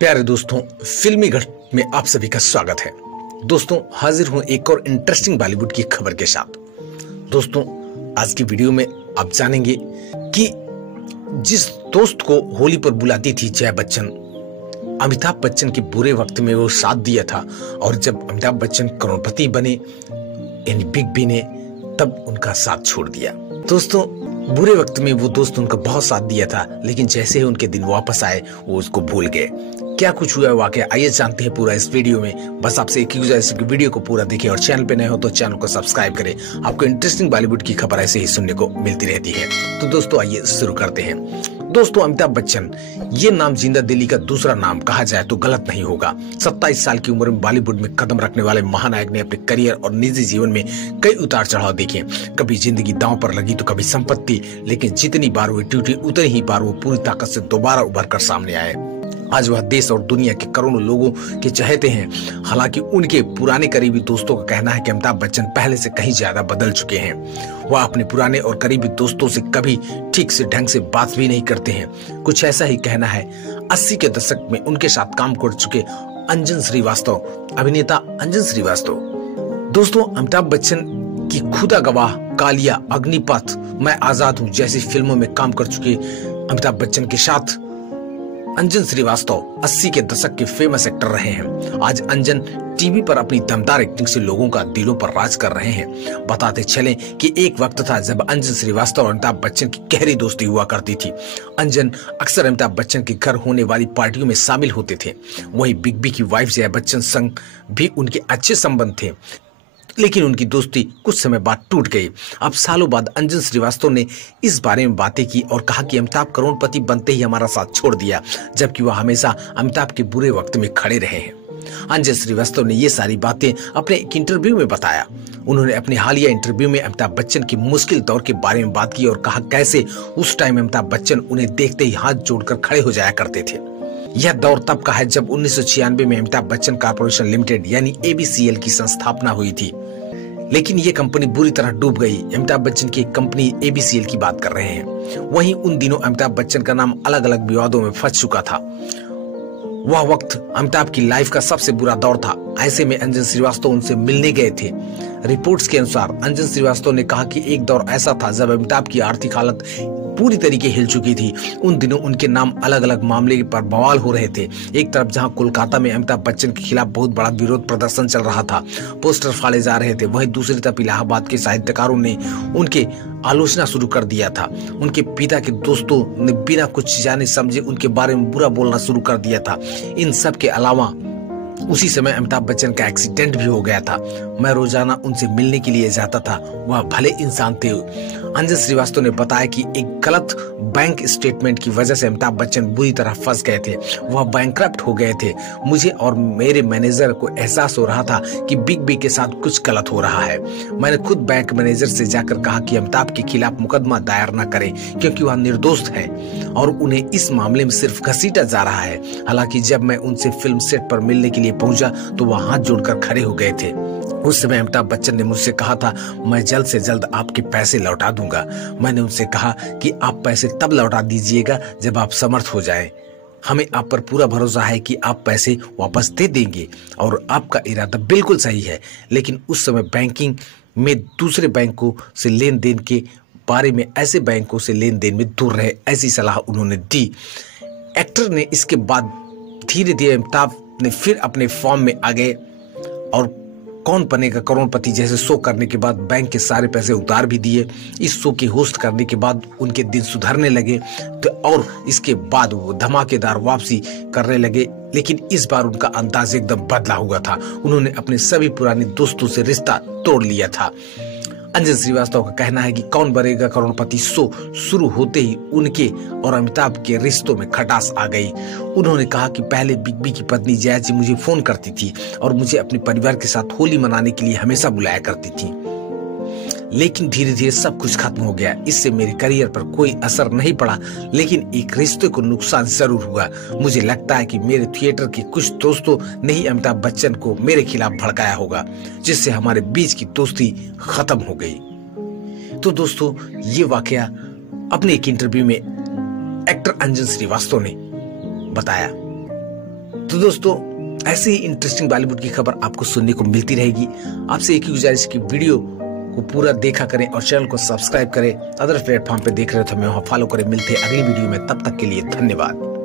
प्यारे दोस्तों, फिल्मी घट में आप सभी का स्वागत है। दोस्तों, हाजिर हूं एक और इंटरेस्टिंग बॉलीवुड की खबर के साथ। दोस्तों, आज की वीडियो में आप जानेंगे कि जिस दोस्त को होली पर बुलाती थी जया बच्चन, अमिताभ बच्चन के बुरे वक्त में वो साथ दिया था, और जब अमिताभ बच्चन करोड़पति बने यानी बिग बी ने, तब उनका साथ छोड़ दिया। दोस्तों, बुरे वक्त में वो दोस्त उनका बहुत साथ दिया था, लेकिन जैसे ही उनके दिन वापस आए वो उसको भूल गए। क्या कुछ हुआ वाकया, आइए जानते हैं पूरा इस वीडियो में। बस आपसे एक ही गुजारिश है कि वीडियो को पूरा देखें और चैनल पे नए हो तो चैनल को सब्सक्राइब करें। आपको इंटरेस्टिंग बॉलीवुड की खबर ऐसे ही सुनने को मिलती रहती है। तो दोस्तों, आइए शुरू करते हैं। दोस्तों, अमिताभ बच्चन, ये नाम जिंदा दिली का दूसरा नाम कहा जाए तो गलत नहीं होगा। 27 साल की उम्र में बॉलीवुड में कदम रखने वाले महानायक ने अपने करियर और निजी जीवन में कई उतार चढ़ाव देखे। कभी जिंदगी दांव पर लगी तो कभी संपत्ति, लेकिन जितनी बार वो टूटी उतनी ही बार वो पूरी ताकत से दोबारा उभर कर सामने आए। आज वह देश और दुनिया के करोड़ों लोगों के चहेते हैं। हालांकि उनके पुराने करीबी दोस्तों का कहना है कि अमिताभ बच्चन पहले से कहीं ज्यादा बदल चुके हैं। वह अपने पुराने और करीबी दोस्तों से कभी ठीक से ढंग से बात भी नहीं करते हैं। कुछ ऐसा ही कहना है 80 के दशक में उनके साथ काम कर चुके अंजन श्रीवास्तव, अभिनेता अंजन श्रीवास्तव। दोस्तों, अमिताभ बच्चन की खुदा गवाह, कालिया, अग्निपथ, मैं आजाद हूं जैसी फिल्मों में काम कर चुके अमिताभ बच्चन के साथ अंजन श्रीवास्तव 80 के दशक के फेमस एक्टर रहे हैं। आज अंजन टीवी पर अपनी दमदार एक्टिंग से लोगों का दिलों पर राज कर रहे हैं। बताते चलें कि एक वक्त था जब अंजन श्रीवास्तव और अमिताभ बच्चन की गहरी दोस्ती हुआ करती थी। अंजन अक्सर अमिताभ बच्चन के घर होने वाली पार्टियों में शामिल होते थे। वहीं बिग बी की वाइफ जया बच्चन संग भी उनके अच्छे संबंध थे, लेकिन उनकी दोस्ती कुछ समय बाद टूट गई। अब सालों बाद अंजन श्रीवास्तव ने इस बारे में बातें की और कहा कि अमिताभ करोड़पति बनते ही हमारा साथ छोड़ दिया, जबकि वह हमेशा अमिताभ के बुरे वक्त में खड़े रहे हैं। अंजन श्रीवास्तव ने ये सारी बातें अपने एक इंटरव्यू में बताया। उन्होंने अपने हालिया इंटरव्यू में अमिताभ बच्चन की मुश्किल दौर के बारे में बात की और कहा कैसे उस टाइम अमिताभ बच्चन उन्हें देखते ही हाथ जोड़कर खड़े हो जाया करते थे। यह दौर तब का है जब 1996 में अमिताभ बच्चन कॉर्पोरेशन लिमिटेड यानी ABCL की संस्थापना हुई थी, लेकिन ये कंपनी बुरी तरह डूब गई। अमिताभ बच्चन की कंपनी ABCL की बात कर रहे हैं। वहीं उन दिनों अमिताभ बच्चन का नाम अलग अलग विवादों में फंस चुका था। वह वक्त अमिताभ की लाइफ का सबसे बुरा दौर था। ऐसे में अंजन श्रीवास्तव उनसे मिलने गए थे। रिपोर्ट्स के अनुसार अंजन श्रीवास्तव ने कहा कि एक दौर ऐसा था जब अमिताभ की आर्थिक हालत पूरी तरीके हिल चुकी थी। उन दिनों उनके नाम अलग अलग मामले पर बवाल हो रहे थे। एक तरफ जहां कोलकाता में अमिताभ बच्चन के खिलाफ बहुत बड़ा विरोध प्रदर्शन चल रहा था, पोस्टर फाड़े जा रहे थे, वहीं दूसरी तरफ इलाहाबाद के साहित्यकारों ने उनके आलोचना शुरू कर दिया था। उनके पिता के दोस्तों ने बिना कुछ जाने समझे उनके बारे में बुरा बोलना शुरू कर दिया था। इन सब के अलावा उसी समय अमिताभ बच्चन का एक्सीडेंट भी हो गया था। मैं रोजाना उनसे मिलने के लिए जाता था, वह भले इंसान थे। अंजन श्रीवास्तव ने बताया कि एक गलत बैंक स्टेटमेंट की वजह से अमिताभ बच्चन बुरी तरह फंस गए थे। वह बैंकरप्ट हो गए थे। मुझे और मेरे मैनेजर को एहसास हो रहा था कि बिग बी के साथ कुछ गलत हो रहा है। मैंने खुद बैंक मैनेजर से जाकर कहा कि अमिताभ के खिलाफ मुकदमा दायर न करें, क्योंकि वह निर्दोष है और उन्हें इस मामले में सिर्फ घसीटा जा रहा है। हालांकि जब मैं उनसे फिल्म सेट पर मिलने के लिए पहुंचा तो वह हाथ जोड़कर खड़े हो गए थे। उस समय अमिताभ बच्चन ने मुझसे कहा था, मैं जल्द से जल्द आपके पैसे लौटा दूंगा। मैंने उनसे कहा कि आप पैसे तब लौटा दीजिएगा जब आप समर्थ हो जाएं। हमें आप पर पूरा भरोसा है कि आप पैसे वापस दे देंगे और आपका इरादा बिल्कुल सही है। लेकिन उस समय बैंकिंग में दूसरे बैंकों से लेन देन के बारे में, ऐसे बैंकों से लेन देन में दूर रहे, ऐसी सलाह उन्होंने दी। एक्टर ने इसके बाद धीरे धीरे अमिताभ ने फिर अपने फॉर्म में आ गए और कौन बनेगा करोड़पति जैसे शो करने के बाद बैंक के सारे पैसे उतार भी दिए। इस शो की होस्ट करने के बाद उनके दिन सुधरने लगे तो और इसके बाद वो धमाकेदार वापसी करने लगे। लेकिन इस बार उनका अंदाज एकदम बदला हुआ था। उन्होंने अपने सभी पुराने दोस्तों से रिश्ता तोड़ लिया था। अंजन श्रीवास्तव का कहना है कि कौन बनेगा करोड़पति शो शुरू होते ही उनके और अमिताभ के रिश्तों में खटास आ गई। उन्होंने कहा कि पहले बिग बी की पत्नी जया जी मुझे फोन करती थी और मुझे अपने परिवार के साथ होली मनाने के लिए हमेशा बुलाया करती थी, लेकिन धीरे धीरे सब कुछ खत्म हो गया। इससे मेरे करियर पर कोई असर नहीं पड़ा, लेकिन एक रिश्ते को नुकसान जरूर हुआ। मुझे लगता है कि मेरे थिएटर के कुछ दोस्तों ने ही अमिताभ बच्चन को मेरे खिलाफ भड़काया होगा, जिससे हमारे बीच की दोस्ती खत्म हो गई। तो दोस्तों, ये वाकया अपने एक इंटरव्यू में एक्टर अंजन श्रीवास्तव ने बताया। तो दोस्तों ऐसे ही इंटरेस्टिंग बॉलीवुड की खबर आपको सुनने को मिलती रहेगी। आपसे एक ही गुजारिश की वीडियो को पूरा देखा करें और चैनल को सब्सक्राइब करें। अदर प्लेटफॉर्म पे देख रहे हो तो हमें वहां फॉलो करें। मिलते हैं अगली वीडियो में, तब तक के लिए धन्यवाद।